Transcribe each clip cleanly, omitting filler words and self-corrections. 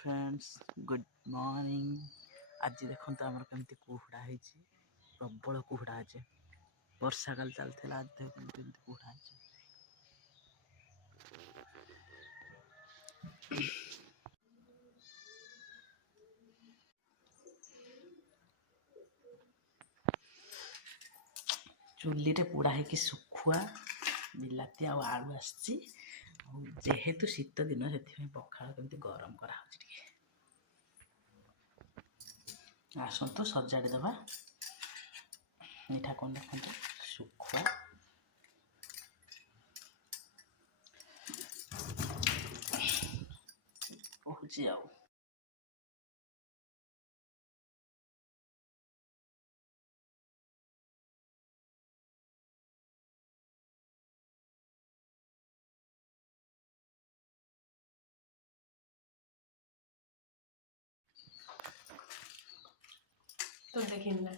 Friends good morning. आज देखो आमर केमती कुहुड़ा है, प्रबल कुहुड़ा आज वर्षा काल चलता। आज देखो केमती कुहुड़ा है। चुली रे पोड़ा है कि सुखुआ बिलाती आलू आसची। जेहेतु शीत दिन से पखाल केमती गरम करा आसतु सजाड़ी दबा। मीठा कौन देखते सुखुआ कहुची आउ तो देखिए ना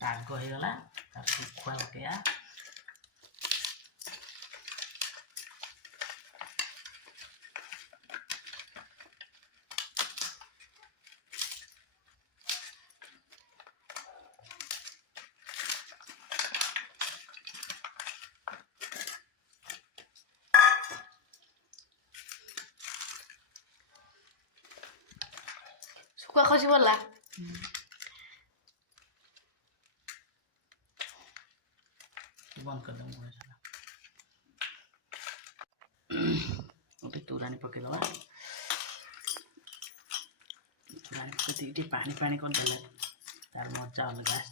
टाग हो गला तार सुखुआ पकया। सुखा खसी बोला बंद कर दम तोरानी पकई दबा। तोरानी पकई पानी पानी करदे तार मजा अलग आस।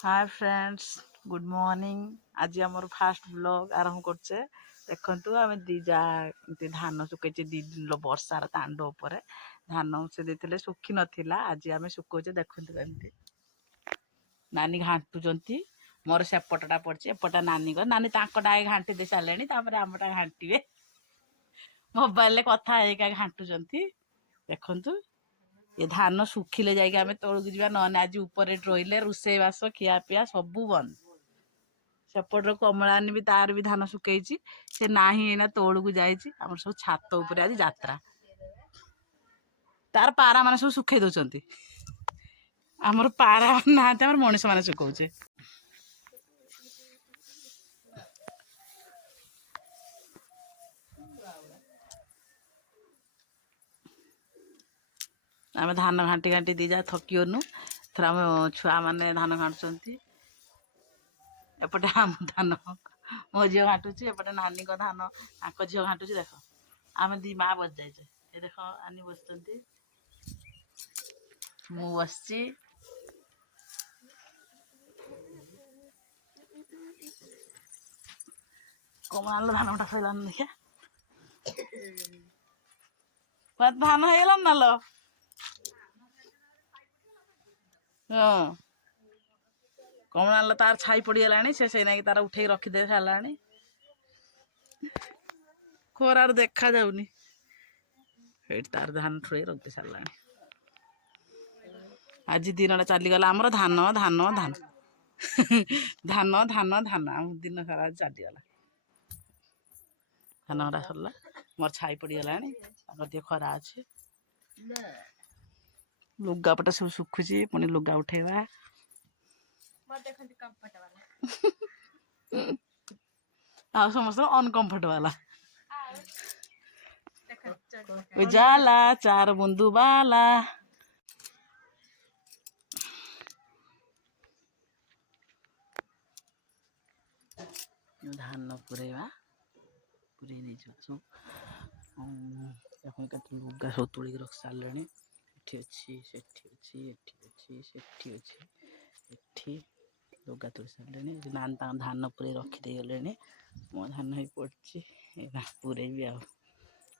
Hi friends good morning. आज आम फास्ट ब्लॉग आरंभ करचे। देखु आम दीजा धान सुखे दी दिन वर्षार तांडव पर धान से देते सुखी नाला। आज आम सुखोचे देखु एमती नानी घाटुंट मोर सेपटा पड़ी एपटा नानी नानी टाए घाटी दे सारे आमटा घाटे मोबाइल कथा घाटुंट। देखु ये धान सुखिले जाके आम तौक जा ना आज ऊपर रही रोषे बास खियापिया सबू बंद। सेपटर कमलानी भी तार भी धान सुखई से ना ही तौक जाइए। आम सब छात उपर आज जात्रा तार पारा मान सब सुखे दौरान आमर पारा ना मनीष मैंने सुखौचे। आम धान घाटी घाटी दी जा थकिनु थर आम छुआ मैंने धान घाटुंट। एपटे आम धान मो झील घाटुची एपटे नानी धान आक झील घाटुची। देख आम दी माँ बस जाइए। ये देख आनी बस मु बस कमल धान उठा सैलान देखिए धान है नाल। हाँ कमल तार छाई पड़गला से ना तार उठे रखीदे सारा खोरार देखा जाऊनी तार धान ठुए रखी सारा। आज दिन चलीगला आमर धान धान धान धान धान धान आम दिन सारा चलीगला धान गरा सरला मोर छाई पड़गला खरा अच्छे। ଲୁଗାପଟା ସବୁ ଶୁଖୁଛି ପୁଣି ଲୁଗା ଉଠେଇବା। ଆଉ ସମସ୍ତଙ୍କ ଅନକମ୍ଫର୍ଟ ବାଲା जाला चार बंधु बाला। धान पुरेवा पुरे नहीं सब लुगा सब तोड़ रख सारे एठी अच्छी सेठी अच्छी एठी अच्छी सेठी अच्छी एठी लुगा तोड़ सारे नान धान पुरे रखीदे गले मो धान ही पड़ी पूरे भी आ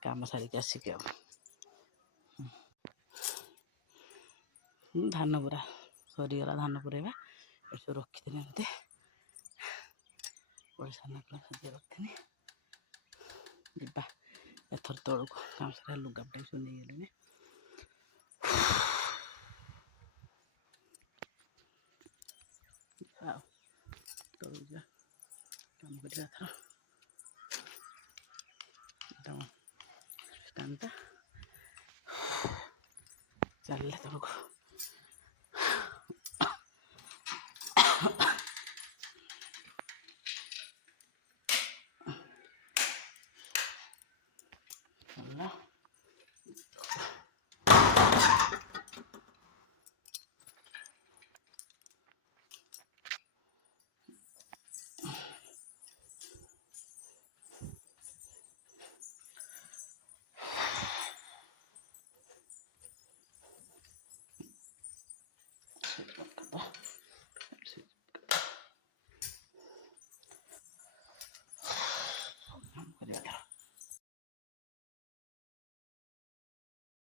काम सारिक आसिक धान पूरा सरीगला धान पुरेवा सब रखीदे एमती पैसा सजे रखनी जा एथर तौक काम सारा लुगापटा सब नहीं गले तौक जा काम कर चल तौक